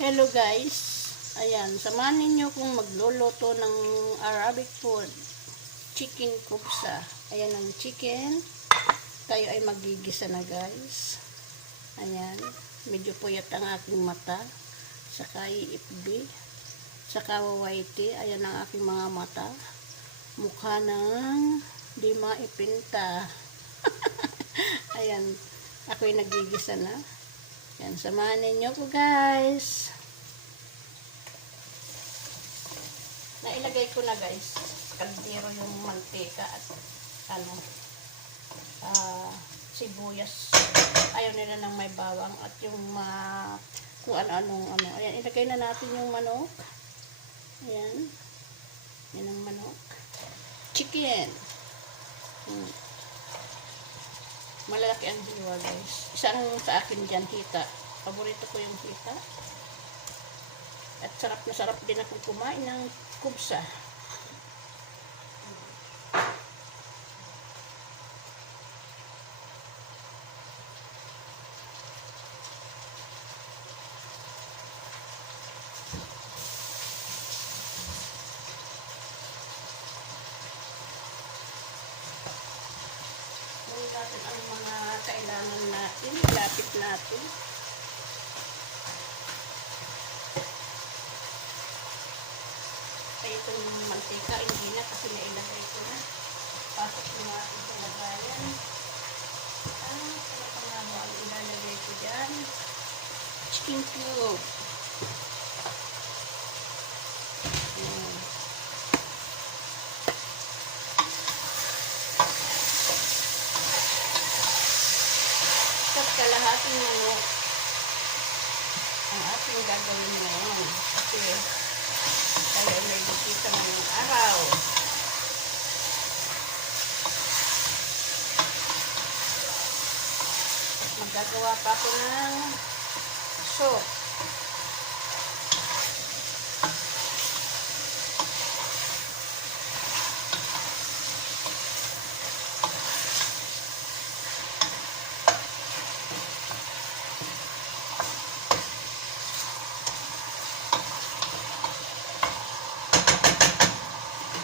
Hello guys, ayan, samahan ninyo kung magluluto ng Arabic food, chicken kubsa. Ayan ang chicken, tayo ay magigisa na guys. Ayan, medyo puyat ang aking mata, saka iipbi, saka wawaiti. Ayan ang aking mga mata, mukha ng di maipinta. Ayan, ako'y nagigisa na. Yan, samahan ninyo ko guys. Nailagay ko na guys, kaldero yung mantika at sibuyas. Ayaw nila ng may bawang at yung kung ano-anong ano. Ayan, ilagay na natin yung manok. Ayan. Yan ang manok. Chicken. Malalaki ang hiwa guys. Isang sa akin dyan, hita. Paborito ko yung hita. At sarap na sarap din ako kumain ng kubsa. Natin ang mga kailangan natin, lapit natin. Kaya itong mantika, hindi na kasi nailagay ko na. Pasok na natin sa lagayan. Ano pa nga ba ang ilalagay ko dyan? Chicken cube. Kalahating manok ang ating gagawin ngayon kasi tayo ay may bisita ngayong araw. At magagawa pa ako ng soup.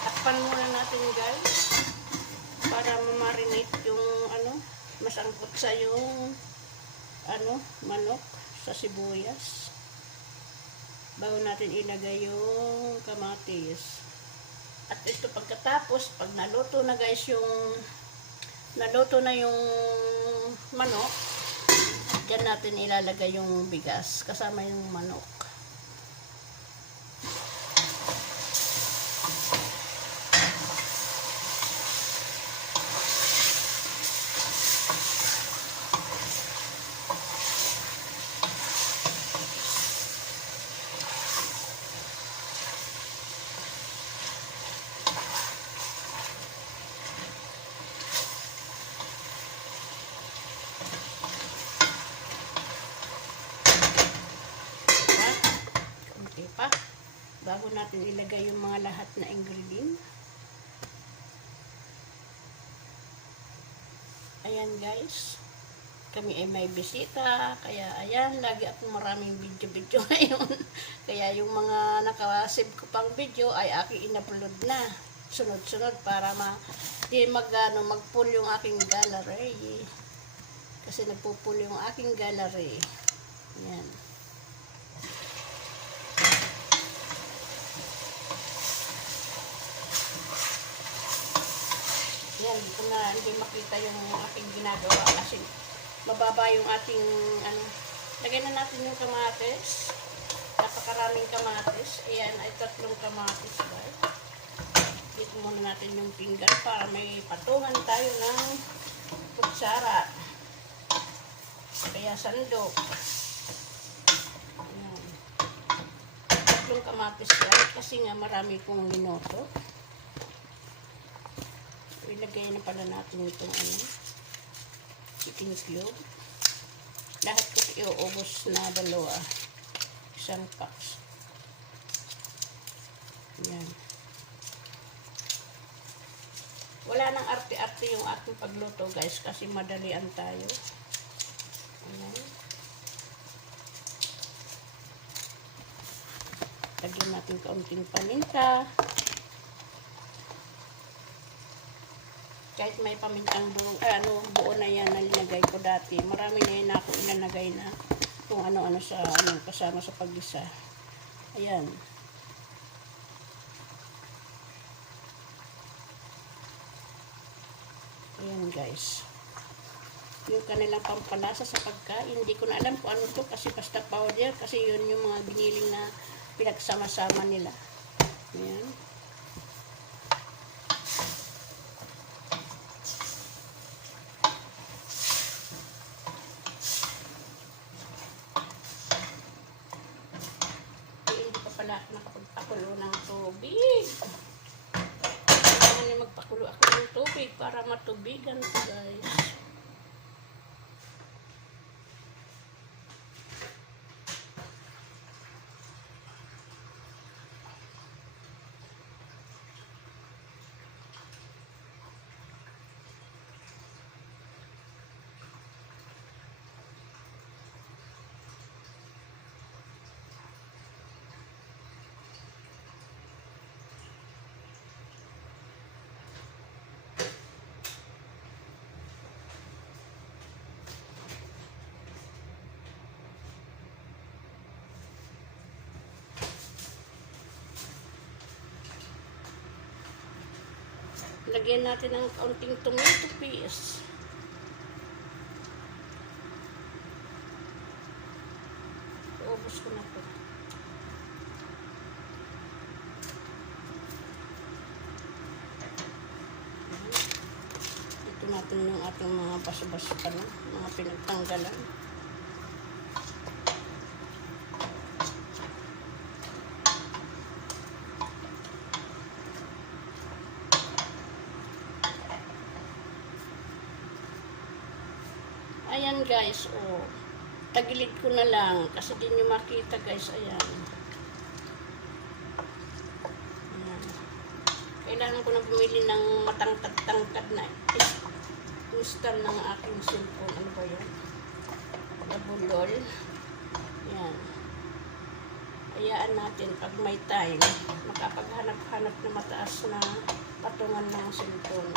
Takpan muna natin guys para ma-marinate yung masangkot sa yung manok sa sibuyas bago natin ilagay yung kamatis. At ito pagkatapos, pag naluto na guys naluto na yung manok, dyan natin ilalagay yung bigas kasama yung manok. Pa bago natin ilagay yung mga lahat na ingredient. Ayan guys, kami ay may bisita, kaya ayan, lagi akong maraming video ngayon. Kaya yung mga nakasave ko pang video ay aking in-upload na sunod-sunod para mag-pull yung aking gallery, kasi nagpo-pull yung aking gallery. Ayan. Yan, dito na hindi makita yung aking ginagawa kasi mababa yung ating lagay na natin yung kamatis. Napakaraming kamatis. Ayan ay 3 kamatis guys. Dito muna natin yung pinggan para may patungan tayo ng kutsara. Kaya sandok. Ayan. 3 kamatis guys kasi nga marami kong minuto. Ilagay na pala natin itong chicken cube. Lahat ko iuubos na 2. Isang packs. Ayan. Wala nang arte-arte yung ating pagluto guys kasi madalian tayo. Ayan. Lagyan natin kaunting paminta. Kahit may pamintang buo na yan na linagay ko dati. Marami na yun ako ilalagay na kung ano-ano sa kasama sa paggisa. Ayan. Ayan guys. Yung kanilang pampalasa sa pagkain. Hindi ko na alam kung ano to kasi basta powder. Kasi yun yung mga biniling na pinagsama-sama nila. Ayan. Hindi pa pala nakapagpakulo ng tubig. Kailangan magpakulo ako ng tubig para matubigan ko guys. Lagyan natin ng kaunting tomato paste. Ubus ko na ito. Ito natin yung ating mga basa-basa mga pinagtanggalan. Ayan guys, oh. Tagilid ko na lang kasi di nyo makita guys, ayan. Ayan. Kailangan ko na bumili ng matangkad-tangkad na stand ng aking cellphone. Ano ba yun? Nabulol. Ayan. Hayaan natin pag may time, makapaghanap-hanap na mataas na patungan ng cellphone.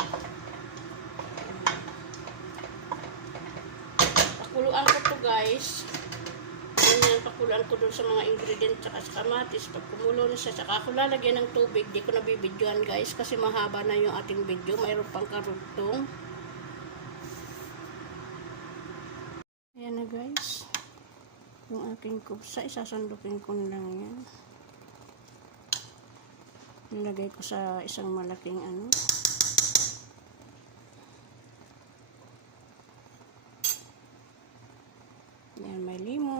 Pakuluan ko to guys. Ganyan, pakuluan ko dun sa mga ingredients tsaka sa kamatis. Pag kumulo na siya, tsaka ako lalagyan ng tubig. Di ko na bibidyoan guys kasi mahaba na yung ating video. Mayroon pang karugtong. Ayan na guys. Yung aking kubsa, isasandukin ko na lang yan. Nilagay ko sa isang malaking ano. Yan, may limon.